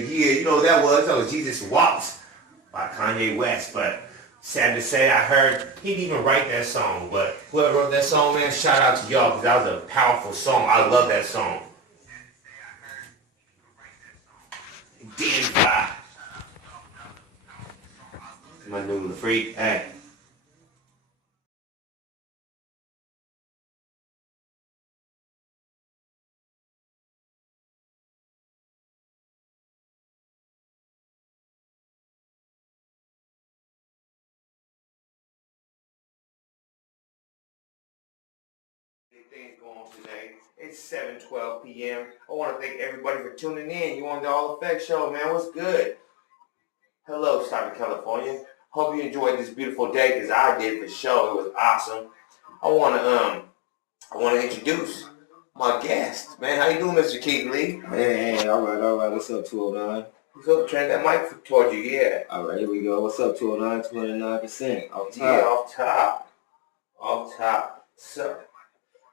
You know what that was? That was Jesus Walks by Kanye West. But sad to say, I heard he didn't even write that song. But whoever wrote that song, man, shout out to y'all because that was a powerful song. I love that song. DN5. My new freak. Hey. Things going on today. It's 7:12 p.m. I want to thank everybody for tuning in. You on the All Effects Show, man. What's good? Hello, Stockton, California. Hope you enjoyed this beautiful day because I did for sure. It was awesome. I want to introduce my guest, man. How you doing, Mr. Keith Lee? Hey, all right. What's up, 209? What's up? Turn that mic toward you, yeah. All right, here we go. What's up, 209? 29% off top. Yeah, off top. So,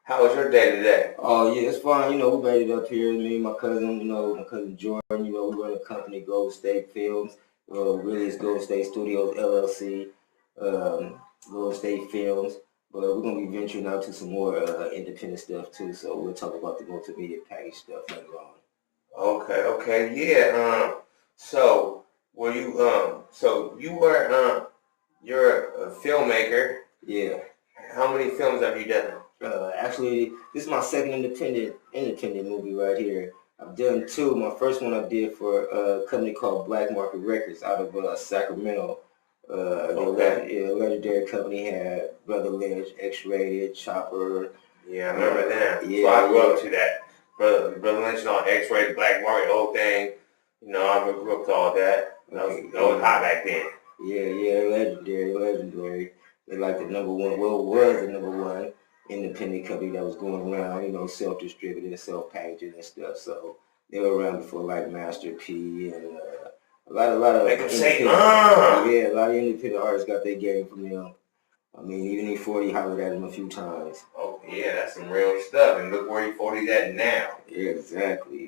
how was your day today? Oh, yeah, it's fine. We made it up here. Me and my cousin, my cousin Jordan, we run a company, Golden State Films. Really, it's Golden State Studios, LLC, Golden State Films. But we're going to be venturing out to some more independent stuff, too. So we'll talk about the multimedia package stuff later on. Okay, yeah. So, were you, you're a filmmaker. Yeah. How many films have you done? Actually, this is my second independent movie right here. I've done two. My first one I did for a company called Black Market Records out of Sacramento. Legendary company had Brother Lynch, X-Rated, Chopper. Yeah, I remember that. Yeah, so I grew up to that. Brother Lynch on X-Rated, Black Market, whole thing. I grew up to all that. That was hot back then. Yeah, legendary. They like the number one, was the number one independent company that was going around, self-distributing, self-packaging and stuff. So they were around before like Master P and a lot of Make them say, Yeah, a lot of independent artists got their game from them. I mean, even E40 hollered at him a few times. Oh yeah, that's some real stuff. And look where E40's at now. Yeah, exactly.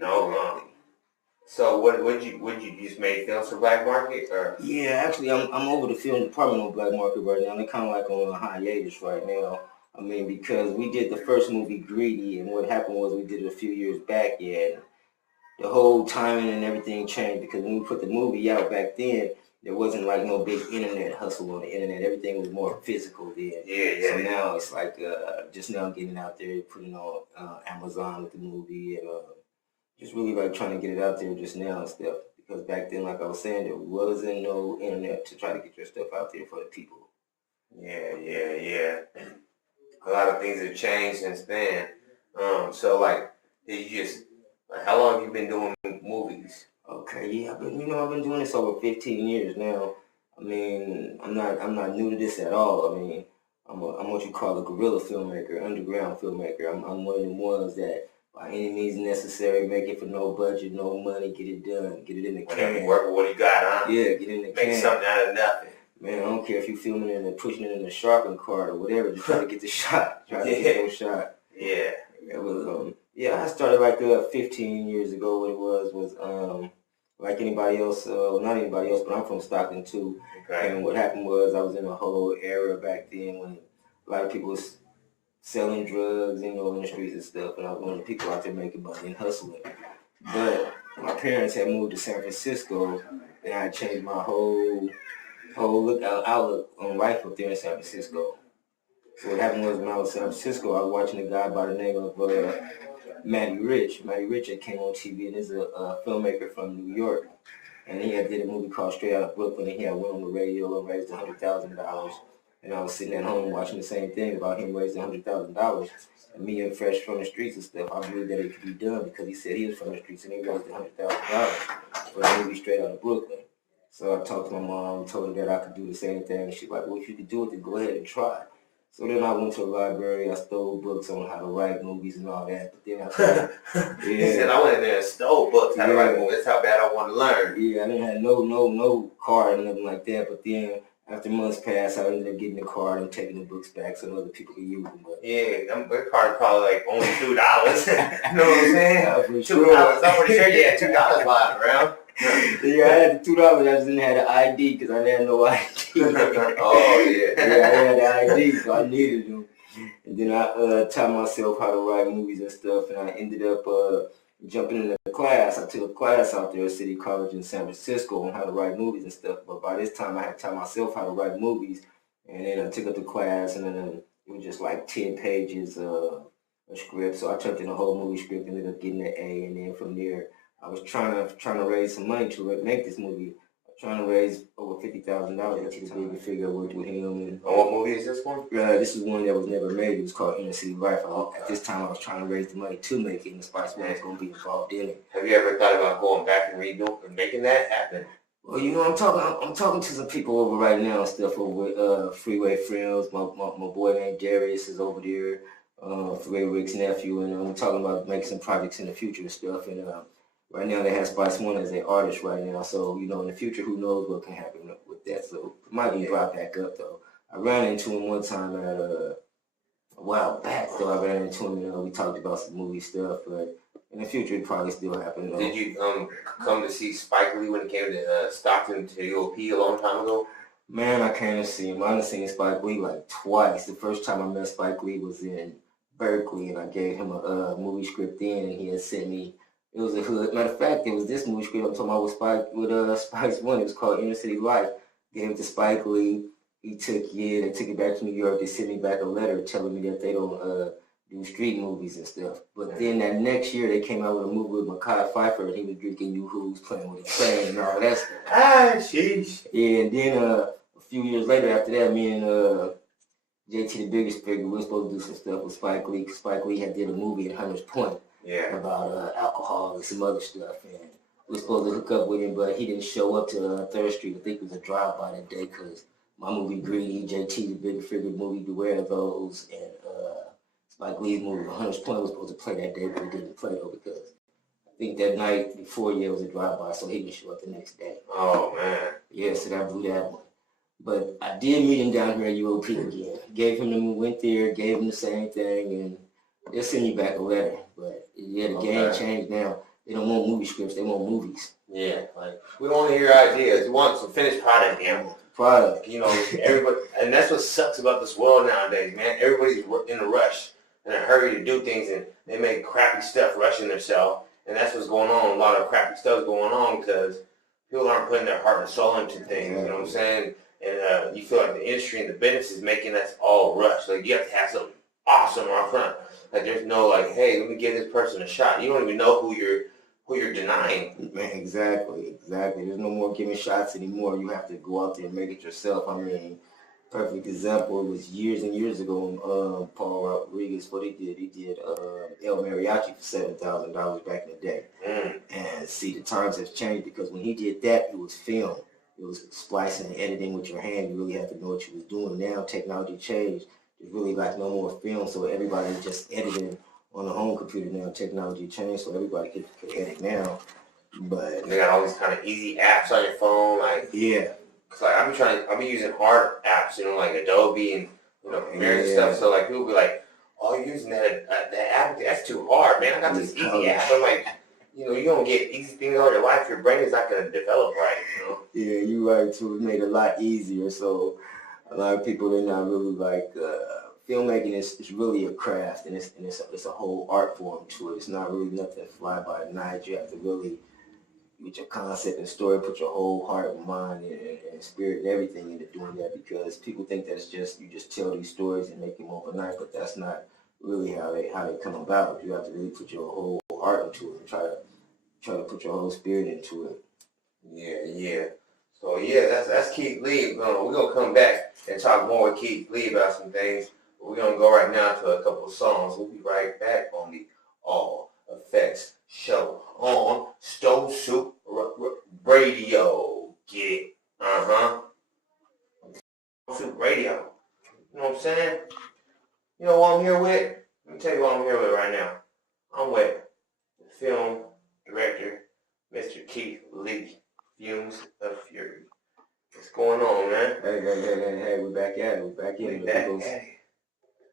So would you just made films for Black Market or? Yeah, actually, I'm over the film department on Black Market right now. They're kind of like on a hiatus right now. I mean, because we did the first movie, Greedy, and what happened was we did it a few years back, and the whole timing and everything changed because when we put the movie out back then, there wasn't like no big internet hustle on the internet. Everything was more physical then. Yeah. So now it's like just now getting out there, putting on Amazon with the movie, and just really like trying to get it out there just now and stuff. Because back then, like I was saying, there wasn't no internet to try to get your stuff out there for the people. Yeah. A lot of things have changed since then. So like, did you just how long have you been doing movies? Okay, yeah, I've been doing this over 15 years now. I mean, I'm not new to this at all. I mean, I'm what you call a guerrilla filmmaker, underground filmmaker. I'm one of the ones that by any means necessary, make it for no budget, no money, get it done, get it in the can. Work with what you got, huh? Yeah, get in the can. Make something out of nothing. Man, I don't care if you're filming it and pushing it in a sharpening cart or whatever, just try to get the shot. Try to get your shot. Yeah. It was, I started like 15 years ago. What it was like anybody else, not anybody else, but I'm from Stockton too. Okay. And what happened was I was in a whole era back then when a lot of people was selling drugs, in the streets and stuff, and I was one of the people out there making money and hustling. But my parents had moved to San Francisco, and I had changed my whole outlook on life up there in San Francisco. So what happened was when I was in San Francisco, I was watching a guy by the name of Matty Rich. Matty Rich that came on TV, and is a filmmaker from New York. And he had did a movie called Straight Outta Brooklyn, and he had went on the radio and raised $100,000. And I was sitting at home watching the same thing about him raising $100,000. And me and Fresh from the streets and stuff, I believe that it could be done because he said he was from the streets and he raised $100,000 for the movie Straight Outta Brooklyn. So I talked to my mom, told her that I could do the same thing. And she's like, well, if you could do it, then go ahead and try. So then I went to the library, I stole books on how to write movies and all that. But then I started, He said I went in there and stole books how to write movies. That's how bad I want to learn. Yeah, I didn't have no card or nothing like that. But then after months passed, I ended up getting the card and taking the books back so other people could use them. But yeah, that card probably like only $2. You know what I'm saying? $2. I'm pretty sure you had $2 lying around. Yeah, I had the $2. I just didn't have the ID because I didn't have no ID. Oh, yeah. Yeah, I had the ID, so I needed them. And then I taught myself how to write movies and stuff, and I ended up jumping in a class. I took a class out there at City College in San Francisco on how to write movies and stuff. But by this time, I had taught myself how to write movies, and then I took up the class, and then it was just like 10 pages of a script. So I turned in the whole movie script, ended up getting an A, and then from there, I was trying to raise some money to make this movie. Trying to raise over $50,000 to the bigger figure. Worked with him. And what movie is this one? This is one that was never made. It was called Inner City Life. At this time, I was trying to raise the money to make it, and the Spice One was going to be involved in it. Have you ever thought about going back and redoing and making that happen? Well, you know, I'm talking to some people over right now and stuff over Freeway Films. My boy named Darius is over there. Freeway Rick's nephew, and we're talking about making some projects in the future and stuff. And right now, they have Spice One as an artist right now. So, you know, in the future, who knows what can happen with that. So, it might be brought back up, though. I ran into him one time at a while back, though. I ran into him, and we talked about some movie stuff. But in the future, it probably still happen, though. Did you come to see Spike Lee when he came to Stockton C.A a long time ago? Man, I came to see him. I done seen Spike Lee like twice. The first time I met Spike Lee was in Berkeley, and I gave him a movie script then, and he had sent me. It was a hood. Matter of fact, it was this movie script I'm talking about with Spice One. It was called Inner City Life. Gave it to Spike Lee. He took it. They took it back to New York. They sent me back a letter telling me that they don't do street movies and stuff. But then that next year, they came out with a movie with Mekhi Phifer, and he was drinking Yoo-Hoo's, playing with a train and all that stuff. Ah, sheesh. Yeah, and then a few years later after that, me and JT the Biggest Figure, we were supposed to do some stuff with Spike Lee, because Spike Lee had did a movie at Hunter's Point. Yeah. About alcohol and some other stuff, and we were supposed to hook up with him, but he didn't show up to 3rd Street. I think it was a drive-by that day, because my movie Greedy, JT the Bigger Figure movie Beware of Those, and Spike Lee's movie Hunter's Point was supposed to play that day, but it didn't play though, because I think that night before, it was a drive-by, so he didn't show up the next day. Oh, man. Yeah, so that blew that one. But I did meet him down here at UOP again. Gave him the went there, gave him the same thing, and they'll send you back a letter. But yeah, the game changed now. They don't want movie scripts, they want movies. Yeah, like we want to hear ideas. We want some finished product, man. Product. You know, everybody, and that's what sucks about this world nowadays, man. Everybody's in a rush, in a hurry to do things, and they make crappy stuff rushing themselves. And that's what's going on. A lot of crappy stuff going on because people aren't putting their heart and soul into things. You know what I'm saying? And you feel like the industry and the business is making us all rush. Like you have to have something awesome up front. Like there's no like, hey, let me give this person a shot. You don't even know who you're denying. Man, exactly. There's no more giving shots anymore. You have to go out there and make it yourself. I mean, perfect example, it was years and years ago when Paul Rodriguez, what he did El Mariachi for $7,000 back in the day. And see, the times have changed because when he did that, it was film. It was splicing and editing with your hand. You really had to know what you was doing. Now technology changed. There's really like no more film, so everybody's just editing on a home computer now. Technology changed, so everybody can edit now. But they got all these kind of easy apps on your phone, like yeah. Cause like I've been using hard apps, you know, like Adobe and Premiere and stuff. So like people be like, "Oh, you're using that app? That's too hard, man. I got this easy app." I'm like, you know, you don't get easy things all your life. Your brain is not gonna develop right, you know. Yeah, you're right too. It made it a lot easier. So a lot of people they're not really like filmmaking is really a craft, and it's a whole art form to it. It's not really nothing fly by night. You have to really with your concept and story, put your whole heart and mind and spirit and everything into doing that, because people think that it's just you just tell these stories and make them overnight, but that's not really how they come about. You have to really put your whole heart into it and try to put your whole spirit into it. Yeah. So yeah, that's Keith Lee. We're gonna come back and talk more with Keith Lee about some things. But we're gonna go right now to a couple of songs. We'll be right back on the All Effects Show on Stone Soup Radio. Get it? Soup Radio. You know what I'm saying? You know what I'm here with? Let me tell you what I'm here with right now. I'm with the film director, Mr. Keith Lee, Fumes of Fury. What's going on, man? Hey, we're back at it. We're back in it.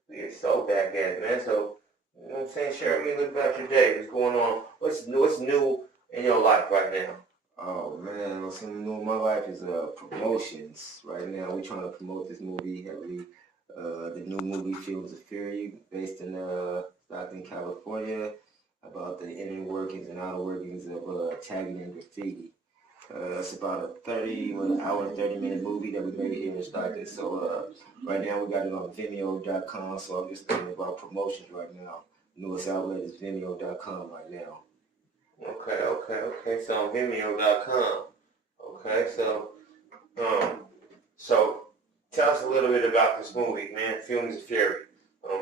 We are so back at it, man. So, you know what I'm saying? Share with me a little bit about your day. What's going on? What's new in your life right now? Oh man, what's new in my life is promotions. Right now, we're trying to promote this movie heavily. The new movie Fumes of Fury, based in Stockton, California, about the inner workings and outer workings of tagging and graffiti. It's about a 30-minute movie that we made here in Stockton. So right now we got it on Vimeo.com. So I'm just thinking about promotions right now. Newest outlet is Vimeo.com right now. Okay. So on Vimeo.com. Okay, so tell us a little bit about this movie, man. Fumes of Fury.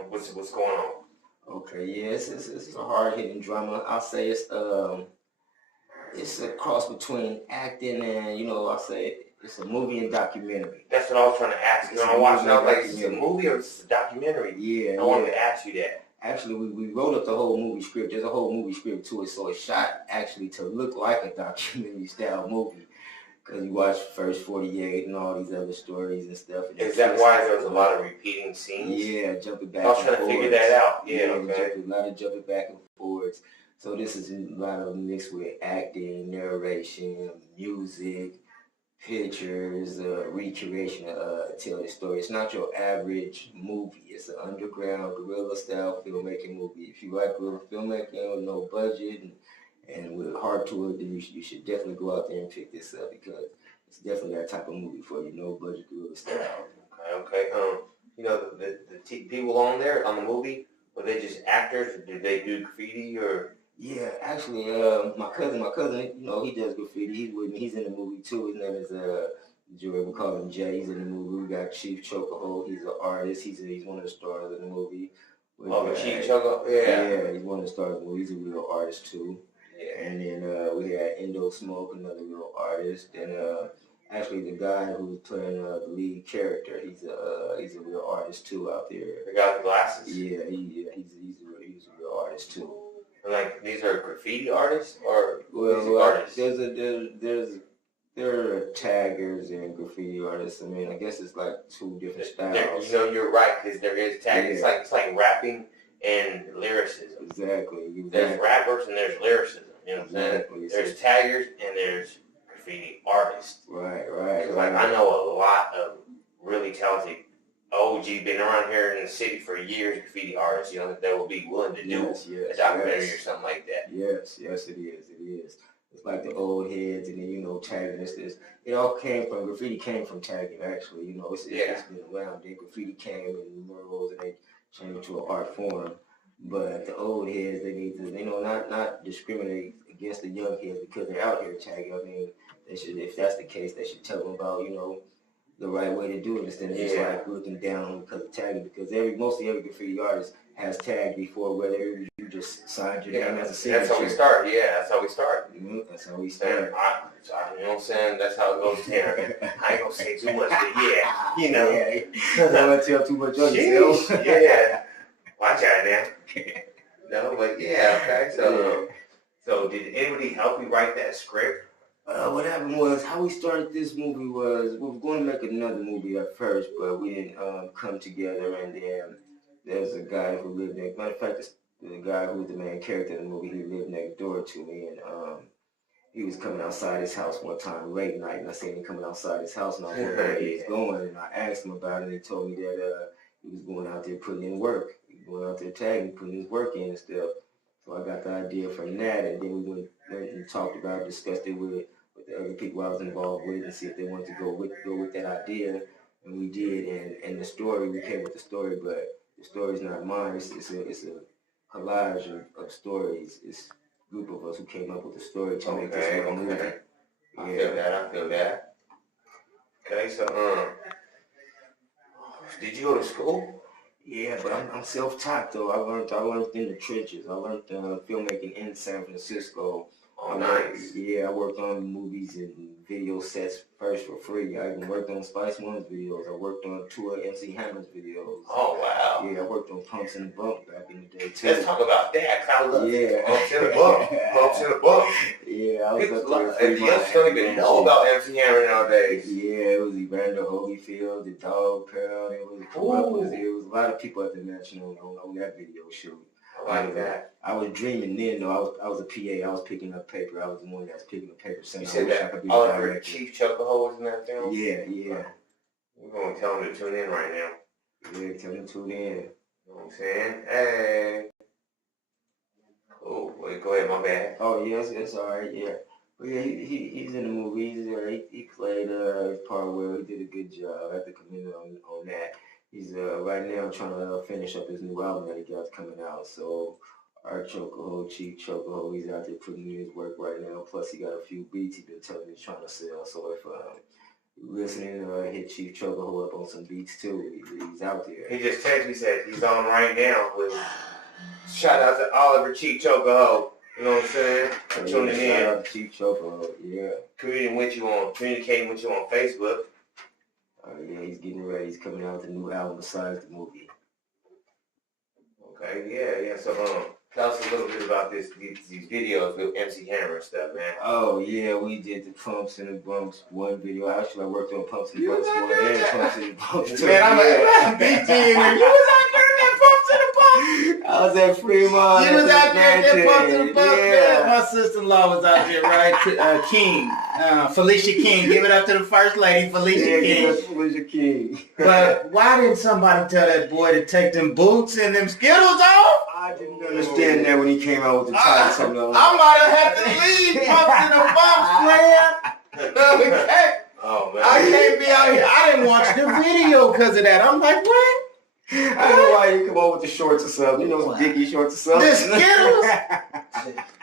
What's going on? Okay, yeah, it's a hard hitting drama. I'll say it's a cross between acting and I'll say it's a movie and documentary. That's what I was trying to ask you. I was like, is this a movie or is this a documentary? Yeah, I wanted to ask you that. Actually, we wrote up the whole movie script. There's a whole movie script to it, so it's shot actually to look like a documentary style movie. Because you watch First 48 and all these other stories and stuff. And is that why there was a lot of repeating scenes? Yeah, jumping back and forwards. I was trying to figure that out. Yeah, okay. A lot of jumping back and forwards. So this is a lot of mixed with acting, narration, music, pictures, recreation to tell the story. It's not your average movie. It's an underground guerrilla style filmmaking movie. If you like guerrilla filmmaking with no budget and with a heart to it, then you should definitely go out there and pick this up because it's definitely that type of movie for you. No budget guerrilla style. Okay. The people on there on the movie, were they just actors? Did they do graffiti or? Yeah, actually, my cousin, he does graffiti. He's with me. He's in the movie too. His name is Joey. We call him Jay. He's in the movie. We got Chief Chokehold. He's an artist. He's one of the stars of the movie. Chief Chokehold. Yeah, he's one of the stars of the movie. He's a real artist too. Yeah. And then we had Indo Smoke, another real artist. And actually, the guy who's playing the lead character, he's a real artist too out there. The guy with the glasses. Yeah, he's a real artist too. Like these are graffiti artists or artists? There are taggers and graffiti artists. I mean, I guess it's like two different styles. You're right because there is tagging. Yeah. It's like rapping and lyricism. Exactly. There's rappers and there's lyricism. You know what I'm saying? There's taggers and there's graffiti artists. Right. Like I know a lot of really talented OG been around here in the city for years, graffiti artists, that will be willing to do a documentary or something like that. Yes, it is. It's like the old heads and then, tagging. It all graffiti came from tagging actually, it's been around. Then graffiti came in murals and they changed to an art form. But the old heads, they need to, not discriminate against the young heads because they're out here tagging. I mean, they should, if that's the case, they should tell them about, the right way to do it instead of just like looking down because of tagging. Because mostly every graffiti artist has tagged before, whether you just signed your name as a signature. That's how we start. Yeah, that's how we start. That's how we start. You know what I'm saying? That's how it goes there. I ain't gonna say too much, but you don't want to tell too much on yourself. Yeah. Watch out now. No, but okay. So did anybody help you write that script? What happened was, how we started this movie was, we were going to make another movie at first, but we didn't come together, and then there's a guy who lived next, matter of fact, the guy who was the main character in the movie, he lived next door to me, and he was coming outside his house one time late night, and I seen him coming outside his house, and I wondered where he was going, and I asked him about it, and he told me that he was going out there putting in work. He was going out there tagging, putting his work in and stuff. So I got the idea from that, and then we went and talked about it, discussed it with the other people I was involved with, and see if they wanted to go with that idea, and we did. And the story, we came with the story, but the story's not mine. It's a collage of stories. It's a group of us who came up with the story to make this one movie. I feel that. Okay, so did you go to school? Yeah, but I'm self-taught though. I learned in the trenches. I learned filmmaking in San Francisco. Oh, nice. I worked on movies and video sets first for free. I even worked on Spice One's videos. I worked on 2 of MC Hammer's videos. Oh, wow. Yeah, I worked on Pumps in the Bump back in the day, too. Let's talk about that. I love Pumps in the Bump. Pumps in the Bump. Yeah, I was up there. Everybody else don't even know about MC Hammer nowadays. Yeah, it was Evander Holyfield, the Dog Pound. It was a lot of people at the National on that video shoot. I like that. I was dreaming then though. I was a PA. I was picking up paper. I was the one that was picking up paper. You said that Oliver Chief Chokehold was in that film? Yeah, yeah. We're going to tell him to tune in right now. Yeah, tell him to tune in. You know what I'm saying? Hey. Oh, wait, go ahead, my bad. Oh, yes, it's all right, yeah. But yeah, he's in the movie. He played his part well. He did a good job. I have to commend him on that. He's right now trying to finish up his new album that he got coming out. So our Chokehold, Chief Chokehold, he's out there putting in his work right now. Plus he got a few beats he's been telling me he's trying to sell. So if you're listening, hit Chief Chokehold up on some beats too. He's out there. He just texted me, said he's on right now with shout out to Oliver Chief Chokehold. You know what I'm saying? For tuning in. Shout out to Chief Chokehold, yeah. Communicating with you on Facebook. Yeah, he's getting ready. He's coming out with a new album besides the movie. Okay, yeah. So, tell us a little bit about these videos with MC Hammer and stuff, man. Oh, yeah, we did the Pumps and the Bumps 1 video. Actually, I worked on Pumps and the Bumps 1 and Pumps and the Bumps 2. Man, I'm BG in there. You was out there in that Pumps and the Bumps. I was at Fremont. You was out there in that Pumps and the Bumps, man. My sister-in-law was out there, right? King. Felicia King. Give it up to the first lady, Felicia King. Felicia King. But why didn't somebody tell that boy to take them boots and them Skittles off? I didn't understand that when he came out with the title. I might have had to leave Pumps and the Bumps, man. Oh, man. I can't be out here. I didn't watch the video because of that. I'm like, what? I don't know why you come out with the shorts or something. You know, some Dickie shorts or something.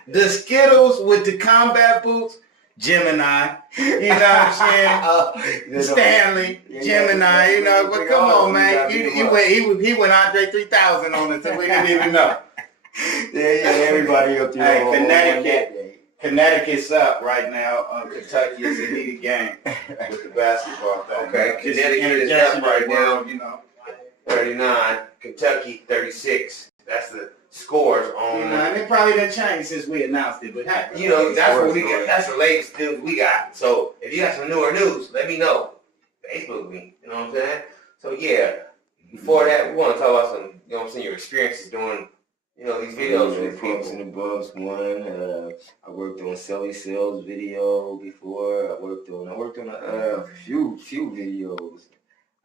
The Skittles with the combat boots. Gemini, you know what I'm saying? Stanley, Gemini, you know, but come on, man. He went Andre 3000 on us and we didn't even know. Yeah, everybody up there. Hey, Connecticut's up right now. Kentucky is a heated game with the basketball thing. Okay, Connecticut is up right now. You know, 39, Kentucky 36. That's the scores on. You know, and it probably didn't change since we announced it, but hey, you know, that's what we got. That's the latest news we got. So if you got some newer news, let me know. Facebook me. You know what I'm saying? So yeah. Before that, we want to talk about some, you know what I'm saying, your experiences doing, you know, these videos with Pumps and the Bumps 1. I worked on Selly Sales video before. I worked on a few videos.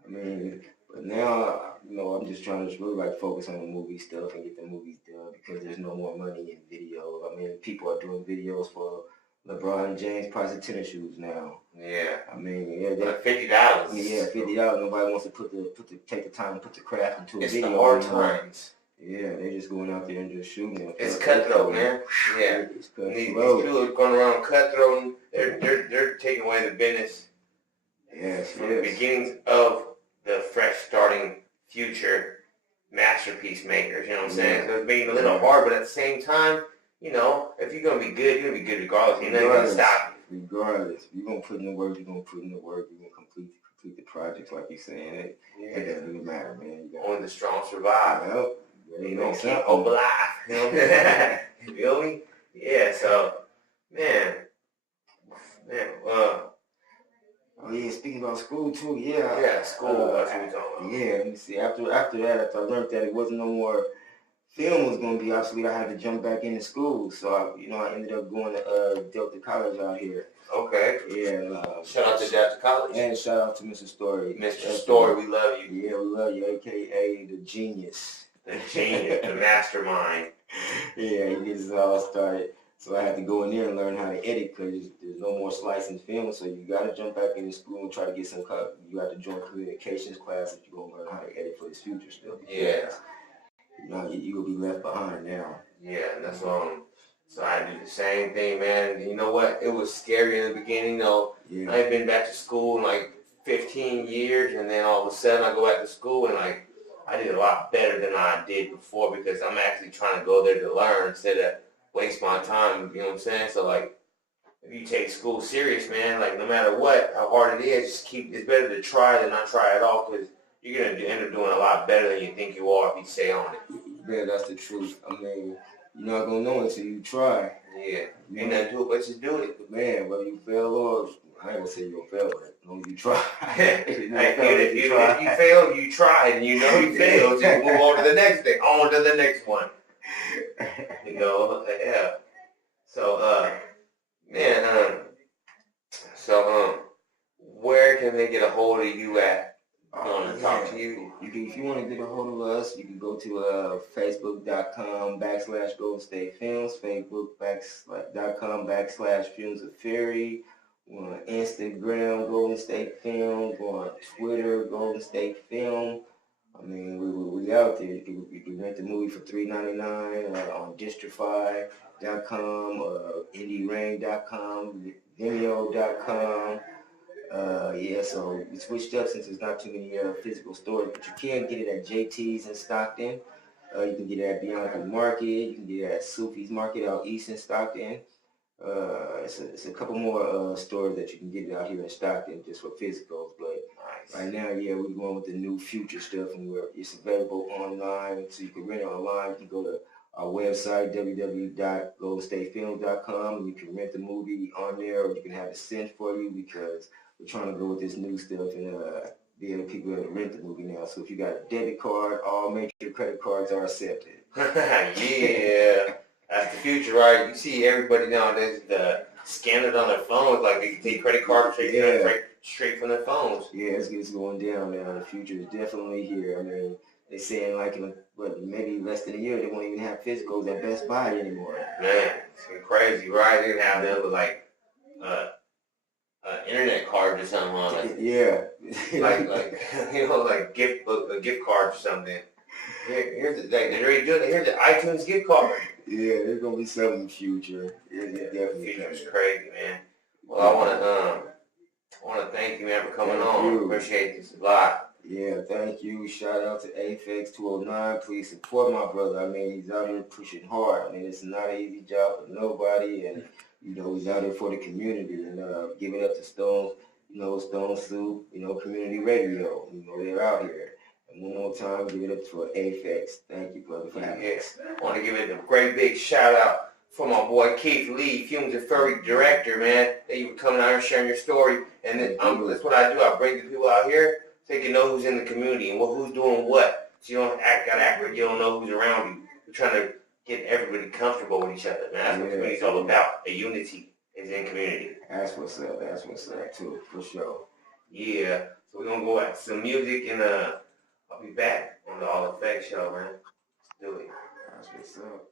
I mean, but now, you know, I'm just trying to really like focus on the movie stuff and get the movies done because there's no more money in video. I mean, people are doing videos for LeBron James price of tennis shoes now. Yeah. I mean, yeah, like $50. Yeah, $50. Nobody wants to take the time to put the craft into a video. It's the hard times. Yeah, they're just going out there and just shooting. It's cutthroat, man. Yeah. It's cutthroat. These people are going around cutthroat. They're taking away the business. Yes, from the beginnings of the fresh starting future masterpiece makers, you know what I'm saying? So it's being a little hard, but at the same time, you know, if you're going to be good, you're going to be good regardless. You're not going to stop you. Regardless. If you're going to put in the work, you're going to put in the work. You're going to complete the projects like you're saying. It doesn't really matter, man. Only the strong survive. Well, you know, keep hope alive. You know what I'm saying? You feel me? Yeah, so, man, oh yeah, speaking about school too, yeah. Yeah, school, that's what we're talking about. Yeah, let me see. After that, after I learned that it wasn't no more film was going to be obsolete, I had to jump back into school. So, I ended up going to Delta College out here. Okay. Yeah. Shout out to Delta College. And shout out to Mr. Story. Mr. Story, we love you. Yeah, we love you, a.k.a. the genius. The genius, the mastermind. Yeah, he gets it all started. So I had to go in there and learn how to edit because there's no more slicing film. So you got to jump back into school and try to get some cut. You have to join communications class if you're going to learn how to edit for this future stuff. Yeah. You will be left behind now. Yeah, and that's so I do the same thing, man. And you know what? It was scary in the beginning, though. Yeah. I had been back to school in like 15 years, and then all of a sudden I go back to school and like I did a lot better than I did before because I'm actually trying to go there to learn instead of waste my time, you know what I'm saying? So like, if you take school serious, man, like no matter what, how hard it is, it's better to try than not try at all because you're going to end up doing a lot better than you think you are if you stay on it. Yeah, that's the truth. I mean, you're not going to know until you try. Yeah. Ain't nothing to it but just do it. But man, whether you fail or, I ain't going to say you're going to fail, but as long as you try. If you fail, you tried, and you know you failed, just move on to the next thing, on to the next one. You know, yeah. So, man, where can they get a hold of you at? I want to talk to you. If you want to get a hold of us, you can go to Facebook.com/Golden State Films, Facebook.com/ Fumes of Fury. We're on Instagram, Golden State Film. We're on Twitter, Golden State Film. I mean, we out there. You can rent the movie for $3.99 on Distrify.com, IndieRain.com, Vimeo.com. Yeah, so we switched up since there's not too many physical stores, but you can get it at JT's in Stockton. You can get it at Bianca Market. You can get it at Soupy's Market out east in Stockton. It's a couple more stores that you can get it out here in Stockton just for physicals, but right now, yeah, we're going with the new future stuff, and it's available online, so you can rent it online. You can go to our website, www.goldenstatefilms.com, and you can rent the movie on there, or you can have it sent for you, because we're trying to go with this new stuff and be able to people able to rent the movie now. So if you got a debit card, all major credit cards are accepted. Yeah. That's the future, right? You see everybody nowadays scan it on their phones, like they can take credit cards straight from their phones. Yeah, it's going down now. The future is definitely here. I mean, they're saying like in maybe less than a year, they won't even have physicals at Best Buy anymore. Man, it's crazy, right? They have them with like internet cards or something on it. Yeah. like you know, like gift cards or something. Here's the iTunes gift card. Yeah, there's gonna be something in the future. Definitely. Future's crazy, man. Well, I wanna thank you, man, for coming on. Appreciate this a lot. Yeah, thank you. Shout out to Afex TwoOnine. Please support my brother. I mean, he's out here pushing hard. I mean, it's not an easy job for nobody, and you know, he's out here for the community. And give it up to Stone Soup, community radio. You know, they're out here. And one more time, give it up for Afex. Thank you, brother, for having us. I want to give it a great big shout out for my boy Keith Lee, Fumes of Fury director, man. Thank you for coming out here and sharing your story. And then, that's what I do. I bring the people out here so they can know who's in the community and who's doing what. So you don't gotta act like you don't know who's around you. We're trying to get everybody comfortable with each other, man. That's what community's all about. The unity is in community. That's what's up, too, for sure. Yeah. So we're going to go at some music, and I'll be back on the All Afex show, man. Let's do it. That's what's up.